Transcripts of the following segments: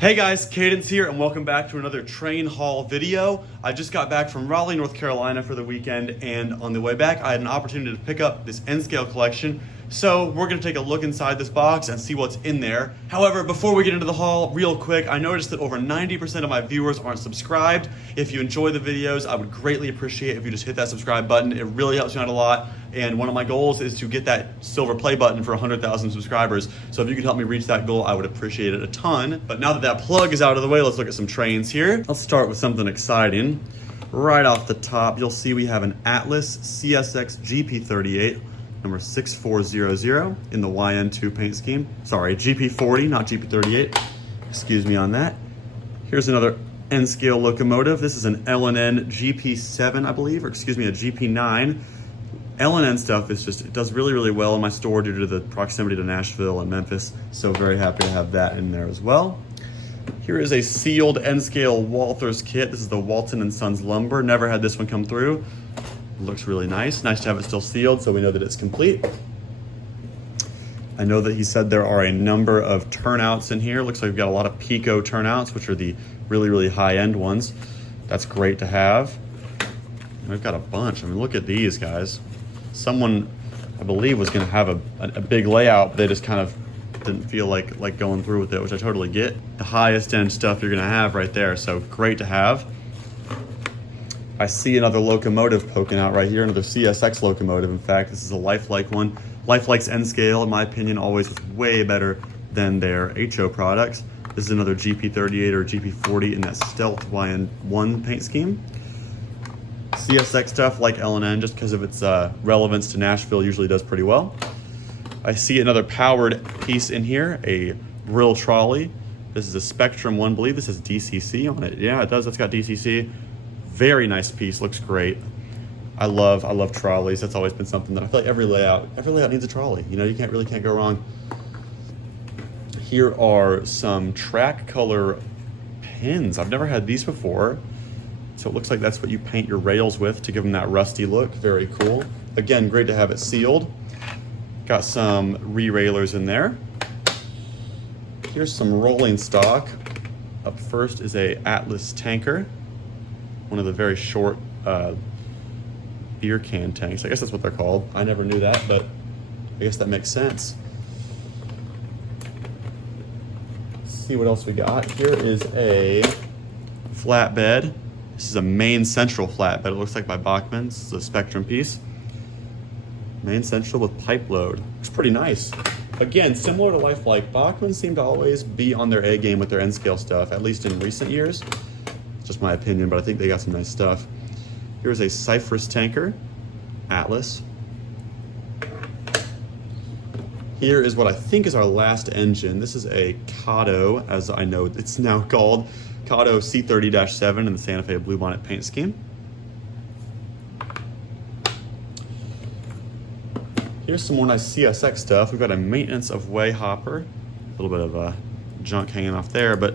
Hey guys, Cadence here and welcome back to another train haul video. I just got back from Raleigh, North Carolina for the weekend, and on the way back I had an opportunity to pick up this N-scale collection. So we're gonna take a look inside this box and see what's in there. However, before we get into the haul, real quick, I noticed that over 90% of my viewers aren't subscribed. If you enjoy the videos, I would greatly appreciate if you just hit that subscribe button. It really helps me out a lot. And one of my goals is to get that silver play button for 100,000 subscribers. So if you could help me reach that goal, I would appreciate it a ton. But now that that plug is out of the way, let's look at some trains here. Let's start with something exciting. Right off the top, you'll see we have an Atlas CSX GP38, number 6400 in the YN2 paint scheme. Sorry, GP40, not GP38. Excuse me on that. Here's another N-scale locomotive. This is an L&N GP7, I believe, or excuse me, a GP9. L&N stuff is just, it does really, really well in my store due to the proximity to Nashville and Memphis. So very happy to have that in there as well. Here is a sealed N-scale Walthers kit. This is the Walton & Sons lumber. Never had this one come through. Looks really nice. Nice to have it still sealed so we know that it's complete. I know that he said there are a number of turnouts in here. Looks like we've got a lot of Pico turnouts, which are the really, really high-end ones. That's great to have. And we've got a bunch. I mean, look at these guys. Someone, I believe, was going to have a big layout, but they just kind of didn't feel like going through with it, which I totally get. The highest end stuff you're going to have right there, so great to have. I see another locomotive poking out right here, another CSX locomotive. In fact, this is a Lifelike one. Lifelike's N-scale, in my opinion, always was way better than their HO products. This is another GP38 or GP40 in that Stealth YN1 paint scheme. CSX stuff like L&N, just because of its relevance to Nashville, usually does pretty well. I see another powered piece in here, a grill trolley. This is a Spectrum one, I believe this has DCC on it. Yeah, it does, that's got DCC. Very nice piece, looks great. I love trolleys. That's always been something that I feel like every layout needs a trolley. You know, you can't go wrong. Here are some track color pins. I've never had these before. So it looks like that's what you paint your rails with to give them that rusty look. Very cool. Again, great to have it sealed. Got some re-railers in there. Here's some rolling stock. Up first is a Atlas tanker. One of the very short beer can tanks. I guess that's what they're called. I never knew that, but I guess that makes sense. Let's see what else we got. Here is a flatbed. This is a Main Central flatbed. It looks like by Bachmann. This is a Spectrum piece. Main Central with pipe load. Looks pretty nice. Again, similar to Lifelike, Bachmann seem to always be on their A game with their N-scale stuff, at least in recent years. It's just my opinion, but I think they got some nice stuff. Here's a Cypress tanker, Atlas. Here is what I think is our last engine. This is a Caddo, as I know it's now called. Caddo C30-7 in the Santa Fe Bluebonnet paint scheme. Here's some more nice CSX stuff. We've got a maintenance of way hopper. A little bit of junk hanging off there, but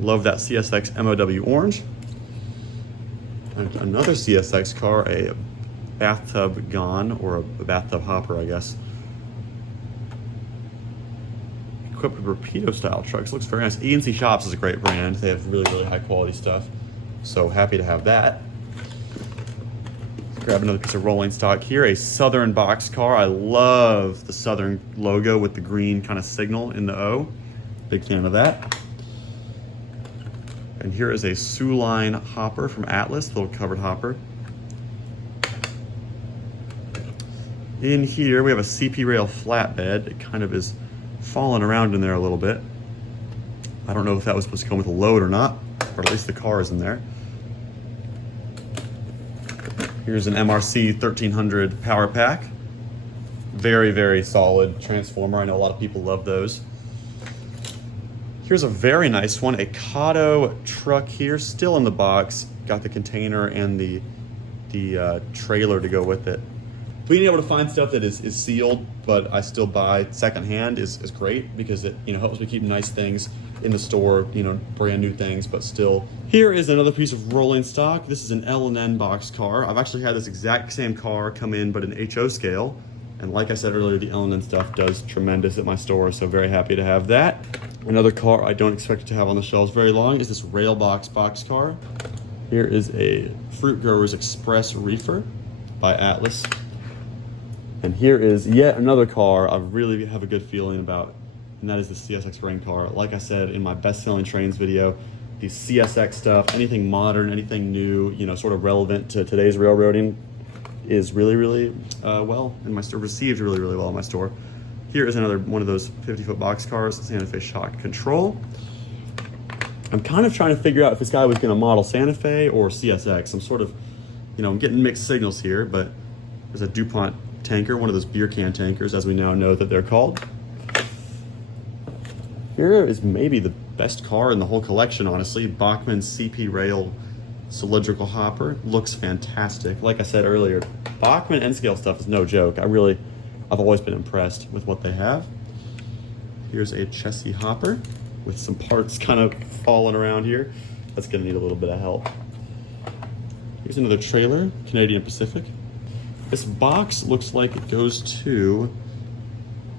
love that CSX MOW orange. And another CSX car, a bathtub gon, or a bathtub hopper, I guess. Equipped with Rapido style trucks. Looks very nice. E&C Shops is a great brand. They have really, really high quality stuff. So happy to have that. Let's grab another piece of rolling stock here. A Southern box car. I love the Southern logo with the green kind of signal in the O. Big fan of that. And here is a Sioux-Line hopper from Atlas, little covered hopper. In here we have a CP rail flatbed. It kind of is falling around in there a little bit. I don't know if that was supposed to come with a load or not, or at least the car is in there. Here's an MRC 1300 power pack. Very, very solid transformer. I know a lot of people love those. Here's a very nice one, a Caddo truck here, still in the box. Got the container and the trailer to go with it. Being able to find stuff that is sealed, but I still buy secondhand is great because it helps me keep nice things in the store, brand new things, but still. Here is another piece of rolling stock. This is an L&N box car. I've actually had this exact same car come in, but in HO scale. And like I said earlier, the L&N stuff does tremendous at my store, so very happy to have that. Another car I don't expect to have on the shelves very long is this Railbox boxcar. Here is a Fruit Growers Express Reefer by Atlas. And here is yet another car I really have a good feeling about, and that is the CSX Rain car. Like I said in my best-selling trains video, the CSX stuff, anything modern, anything new, you know, sort of relevant to today's railroading is really well in my store, received really well in my store. Here is another one of those 50-foot box cars, Santa Fe Shock Control. I'm kind of trying to figure out if this guy was going to model Santa Fe or CSX. I'm sort of, you know, I'm getting mixed signals here, but there's a DuPont tanker, one of those beer can tankers, as we now know that they're called. Here is maybe the best car in the whole collection, honestly. Bachmann CP Rail cylindrical hopper. Looks fantastic. Like I said earlier, Bachmann N-scale stuff is no joke. I've always been impressed with what they have. Here's a chassis hopper with some parts kind of falling around here. That's gonna need a little bit of help. Here's another trailer, Canadian Pacific. This box looks like it goes to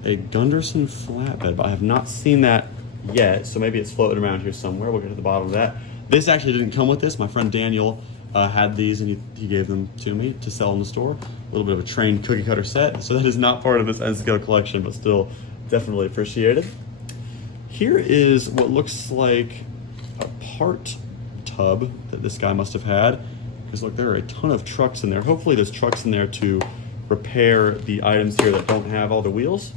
a Gunderson flatbed, but I have not seen that yet, so maybe it's floating around here somewhere. We'll get to the bottom of that. This actually didn't come with this. My friend Daniel had these, and he gave them to me to sell in the store. A little bit of a train cookie cutter set, so that is not part of this N-scale collection, but still definitely appreciated. Here is what looks like a part tub that this guy must have had, because look, there are a ton of trucks in there. Hopefully there's trucks in there to repair the items here that don't have all the wheels.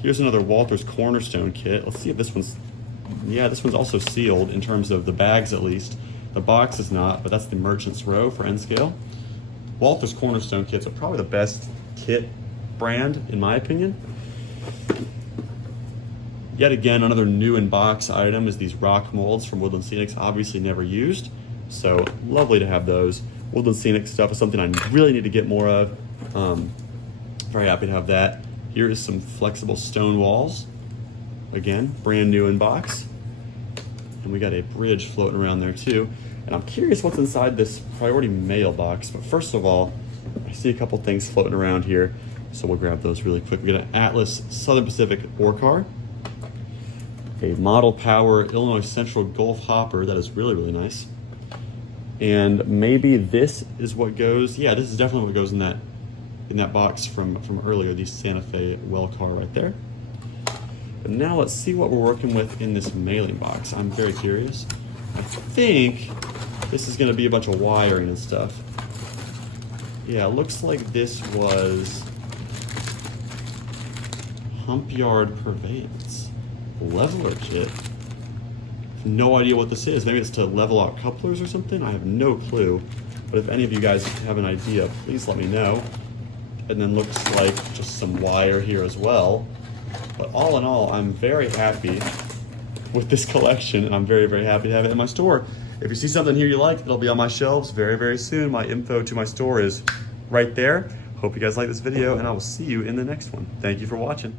Here's another Walther's Cornerstone kit. Let's see if this one's, yeah, this one's also sealed in terms of the bags at least. The box is not, but that's the Merchant's Row for N-scale. Walther's Cornerstone kits are probably the best kit brand, in my opinion. Yet again, another new in box item is these rock molds from Woodland Scenics, obviously never used. So lovely to have those. Woodland Scenic stuff is something I really need to get more of. Very happy to have that. Here is some flexible stone walls. Again, brand new in box. And we got a bridge floating around there too. And I'm curious what's inside this priority mail box. But first of all, I see a couple things floating around here. So we'll grab those really quick. We got an Atlas Southern Pacific ore car. A Model Power Illinois Central Gulf hopper that is really nice. And maybe this is what goes, yeah, this is definitely what goes in that box from earlier, the Santa Fe well car right there. But now let's see what we're working with in this mailing box. I'm very curious. I think this is gonna be a bunch of wiring and stuff. Yeah, it looks like this was Hump Yard Purveyance. Leveler kit. No idea what this is. Maybe it's to level out couplers or something. I have no clue. But if any of you guys have an idea, please let me know. And then looks like just some wire here as well. But all in all, I'm very happy with this collection, and I'm very happy to have it in my store. If you see something here you like, it'll be on my shelves very soon. My info to my store is right there. Hope you guys like this video, and I will see you in the next one. Thank you for watching.